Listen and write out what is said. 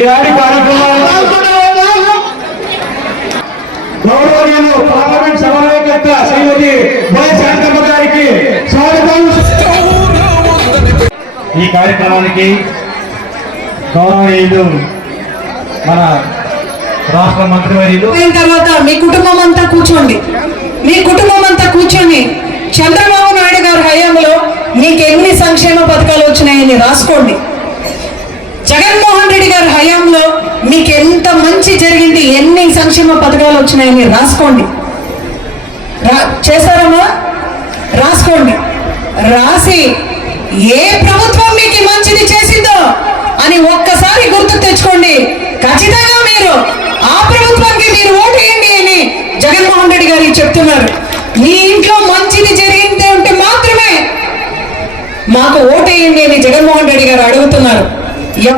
ఈనాటి కార్యక్రమాలు గౌరవనీయులు పార్లమెంట్ సమన్వయకర్త శ్రీమతి వై శాంతమ్మ గారికి స్వాగతం. ఈ కార్యక్రమానికి గౌరవనీయులు మన రాష్ట్ర మంత్రివర్యులు తర్వాత మీ కుటుంబం అంతా కూర్చోండి. మీ కుటుంబం అంతా కూర్చొని చంద్రబాబు నాయుడు గారి హయాంలో మీకు ఎన్ని సంక్షేమ పథకాలు వచ్చినాయని రాసుకోండి. జగన్మోహన్ రెడ్డి గారి హయాంలో మీకు ఎంత మంచి జరిగింది, ఎన్ని సంక్షేమ పథకాలు వచ్చినాయని రాసుకోండి. చేశారమ్మా? రాసుకోండి. రాసి ఏ ప్రభుత్వం మీకు మంచిది చేసిందో అని ఒక్కసారి గుర్తు తెచ్చుకోండి. ఖచ్చితంగా మీరు ఆ ప్రభుత్వానికి మీరు ఓటేయండి అని జగన్మోహన్ రెడ్డి గారు చెప్తున్నారు. మీ ఇంట్లో మంచిది జరిగింది అంటే మాత్రమే మాకు ఓటేయండి అని జగన్మోహన్ రెడ్డి గారు అడుగుతున్నారు.